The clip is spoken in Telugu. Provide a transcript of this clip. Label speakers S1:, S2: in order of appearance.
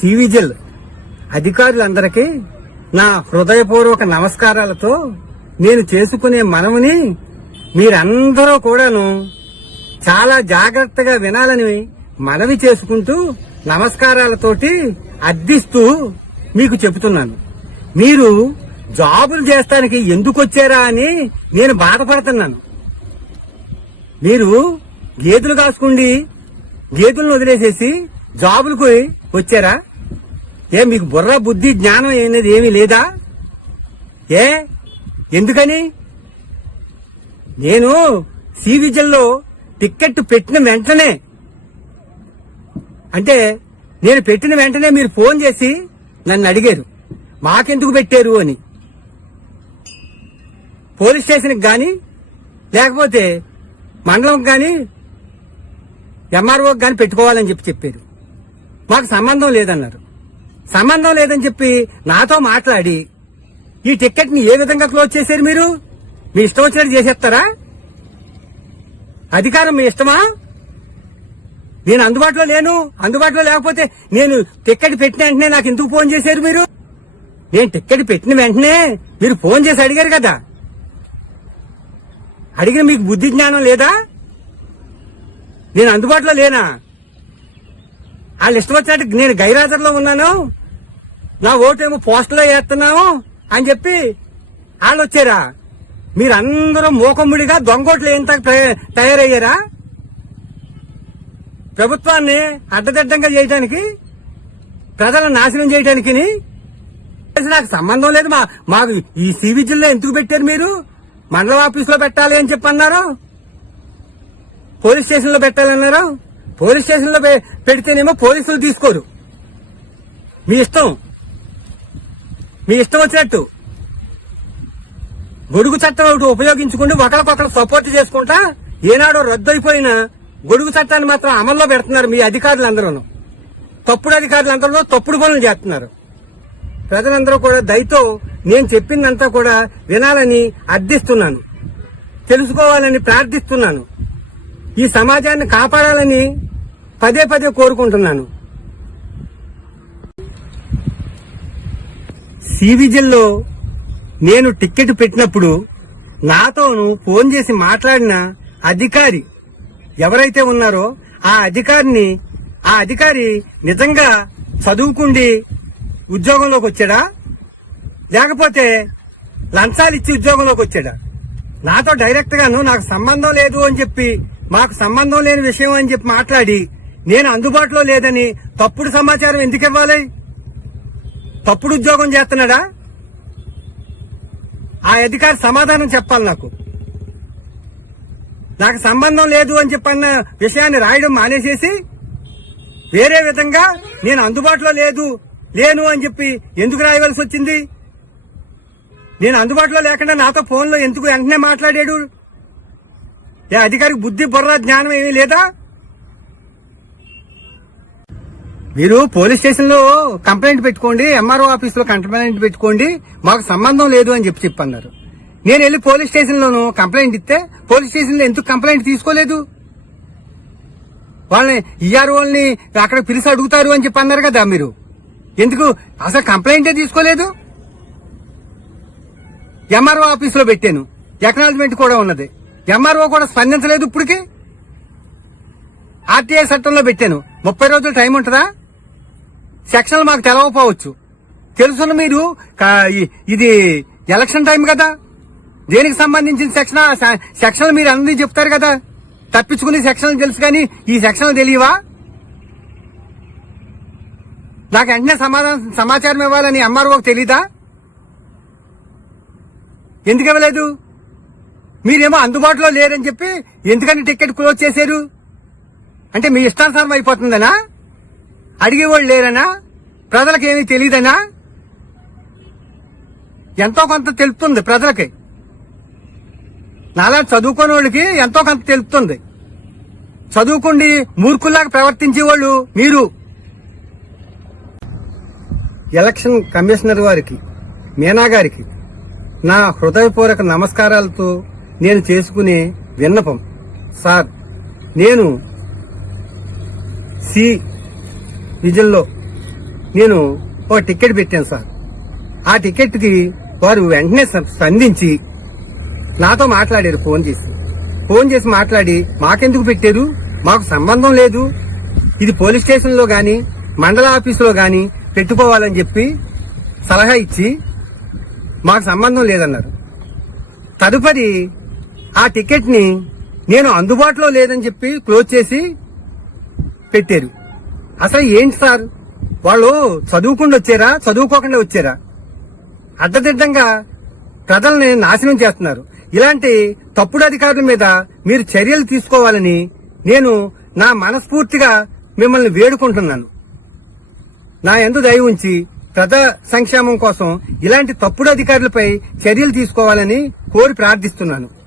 S1: సివిజిల్ అధికారులందరికీ నా హృదయపూర్వక నమస్కారాలతో నేను చేసుకునే మనముని మీరందరూ కూడాను చాలా జాగ్రత్తగా వినాలని మనవి చేసుకుంటూ నమస్కారాలతోటి అర్థిస్తూ మీకు చెబుతున్నాను. మీరు జాబులు చేస్తానికి ఎందుకు వచ్చారా అని నేను బాధపడుతున్నాను. మీరు గేదెలు కాసుకుండి గేదెలను వదిలేసేసి జాబులకు వచ్చారా? ఏ మీకు బుర్ర బుద్ధి జ్ఞానం అనేది ఏమీ లేదా? ఏ? ఎందుకని? నేను సి విజిల్లో టిక్కెట్ పెట్టిన వెంటనే అంటే నేను పెట్టిన వెంటనే మీరు ఫోన్ చేసి నన్ను అడిగారు. మాకెందుకు పెట్టారు అని. పోలీస్ స్టేషన్కి కానీ లేకపోతే మండలంకి కానీ ఎంఆర్ఓకి కానీ పెట్టుకోవాలని చెప్పి చెప్పారు. మాకు సంబంధం లేదన్నారు. సంబంధం లేదని చెప్పి నాతో మాట్లాడి ఈ టికెట్ని ఏ విధంగా క్లోజ్ చేశారు మీరు? మీ ఇష్టం వచ్చినట్టు చేసేస్తారా? అధికారం మీ ఇష్టమా? నేను అందుబాటులో లేను అందుబాటులో లేకపోతే నేను టిక్కెట్ పెట్టిన వెంటనే నాకు ఎందుకు ఫోన్ చేశారు మీరు? నేను టిక్కెట్ పెట్టిన వెంటనే మీరు ఫోన్ చేసి అడిగారు కదా. అడిగిన మీకు బుద్ధి జ్ఞానం లేదా? నేను అందుబాటులో లేనా? వాళ్ళు ఇష్టం వచ్చినట్టు నేను గైరాజర్లో ఉన్నాను. నా ఓటేమో పోస్టులో వేస్తున్నాము అని చెప్పి వాళ్ళు వచ్చారా? మీరందరూ మూకమ్ముడిగా దొంగోట్లు ఎంత తయారయ్యారా? ప్రభుత్వాన్ని అడ్డదిడ్డంగా చేయడానికి ప్రజలను నాశనం చేయడానికి నాకు సంబంధం లేదు. మా మాకు ఈ సివిజిల్లో ఎందుకు పెట్టారు మీరు? మండలం ఆఫీసులో పెట్టాలి అని చెప్పన్నారు. పోలీస్ స్టేషన్లో పెట్టాలన్నారు. పోలీస్ స్టేషన్లో పె- పెడితేనేమో పోలీసులు తీసుకోరు. మీ ఇష్టం. మీ ఇష్టం వచ్చినట్టు. గొడుగు చట్టం ఒకటి ఉపయోగించుకుని ఒకరికొకరు సపోర్ట్ చేసుకుంటా ఏనాడో రద్దు అయిపోయిన గొడుగు చట్టాన్ని మాత్రం అమల్లో పెడుతున్నారు మీ అధికారులందరూ తప్పుడు అధికారులందరూ తప్పుడు పనులు చేస్తున్నారు. ప్రజలందరూ కూడా దయతో నేను చెప్పిందంతా కూడా వినాలని అర్థిస్తున్నాను. తెలుసుకోవాలని ప్రార్థిస్తున్నాను. ఈ సమాజాన్ని కాపాడాలని పదే పదే కోరుకుంటున్నాను. సివిజిల్లో నేను టికెట్ పెట్టినప్పుడు నాతోను ఫోన్ చేసి మాట్లాడిన అధికారి ఎవరైతే ఉన్నారో ఆ అధికారిని ఆ అధికారి నిజంగా చదువుకుండి ఉద్యోగంలోకి వచ్చాడా? లేకపోతే లంచాలు ఇచ్చి ఉద్యోగంలోకి వచ్చాడా? నాతో డైరెక్ట్ గాను నాకు సంబంధం లేదు అని చెప్పి మాకు సంబంధం లేని విషయం అని చెప్పి మాట్లాడి నేను అందుబాటులో లేదని తప్పుడు సమాచారం ఎందుకు ఇవ్వాలి? తప్పుడు ఉద్యోగం చేస్తున్నాడా? ఆ అధికారి సమాధానం చెప్పాలి నాకు. నాకు సంబంధం లేదు అని చెప్పన్న విషయాన్ని రాయడం మానేసేసి వేరే విధంగా నేను అందుబాటులో లేదు లేను అని చెప్పి ఎందుకు రాయవలసి వచ్చింది? నేను అందుబాటులో లేకుండా నాతో ఫోన్లో ఎందుకు వెంటనే మాట్లాడాడు? ఏ అధికారికి బుద్ధి బుర్ర జ్ఞానం ఏమీ లేదా? మీరు పోలీస్ స్టేషన్లో కంప్లైంట్ పెట్టుకోండి ఎంఆర్ఓ ఆఫీస్లో కంప్లైంట్ పెట్టుకోండి మాకు సంబంధం లేదు అని చెప్పి చెప్పన్నారు. నేను వెళ్ళి పోలీస్ స్టేషన్ లోను కంప్లైంట్ ఇస్తే పోలీస్ స్టేషన్లో ఎందుకు కంప్లైంట్ తీసుకోలేదు? వాళ్ళని ఈఆర్ఓల్ని అక్కడ పిలిచి అడుగుతారు అని చెప్పి అన్నారు కదా మీరు. ఎందుకు? అసలు కంప్లైంటే తీసుకోలేదు? ఎంఆర్ఓ ఆఫీస్లో పెట్టాను. ఎక్నాలజ్మెంట్ కూడా ఉన్నది. ఎంఆర్ఓ కూడా స్పందించలేదు ఇప్పటికి. ఆర్టీఐ చట్టంలో పెట్టాను. ముప్పై రోజులు టైం ఉంటుందా? సెక్షన్లు మాకు తెలవకపోవచ్చు. తెలుసున్న మీరు ఇది ఎలక్షన్ టైం కదా. దేనికి సంబంధించిన సెక్షన్ సెక్షన్లు మీరు అందరూ చెప్తారు కదా. తప్పించుకునే సెక్షన్లు తెలుసు కానీ ఈ సెక్షన్లు తెలియవా? నాకు వెంటనే సమాధానం సమాచారం ఇవ్వాలని ఎంఆర్ఓకి తెలీదా? ఎందుకు ఇవ్వలేదు? మీరేమో అందుబాటులో లేరని చెప్పి ఎందుకని టికెట్ క్లోజ్ చేశారు? అంటే మీ ఇష్టానుసారం అయిపోతుందనా? అడిగేవాళ్ళు లేరనా? ప్రజలకు ఏమీ తెలియదనా ఎంతో కొంత తెలుపుతుంది ప్రజలకి. నాలా చదువుకోని వాళ్ళకి ఎంతో కొంత తెలుపుతుంది. చదువుకుండి మూర్ఖుల్లాగా ప్రవర్తించే వాళ్ళు మీరు. ఎలక్షన్ కమిషనర్ వారికి మీనా గారికి నా హృదయపూర్వక నమస్కారాలతో నేను చేసుకునే విన్నపం. సార్ నేను సి విజన్లో. నేను ఒక టికెట్ పెట్టాను సార్. ఆ టికెట్కి వారు వెంటనే స్పందించి నాతో మాట్లాడారు ఫోన్ చేసి. ఫోన్ చేసి మాట్లాడి మాకెందుకు పెట్టారు? మాకు సంబంధం లేదు. ఇది పోలీస్ స్టేషన్లో కానీ మండల ఆఫీసులో కానీ పెట్టుకోవాలని చెప్పి సలహా ఇచ్చి మాకు సంబంధం లేదన్నారు. తదుపరి ఆ టికెట్ని నేను అందుబాటులో లేదని చెప్పి క్లోజ్ చేసి పెట్టారు. అసలు ఏంటి సార్? వాళ్ళు చదువుకుండా వచ్చారా? చదువుకోకుండా వచ్చారా? అడ్డదిడ్డంగా ప్రజల్ని నాశనం చేస్తున్నారు. ఇలాంటి తప్పుడు అధికారుల మీద మీరు చర్యలు తీసుకోవాలని నేను నా మనస్ఫూర్తిగా మిమ్మల్ని వేడుకుంటున్నాను. నా ఎందు దయ ఉంచి ప్రజా సంక్షేమం కోసం ఇలాంటి తప్పుడు అధికారులపై చర్యలు తీసుకోవాలని కోరి ప్రార్థిస్తున్నాను.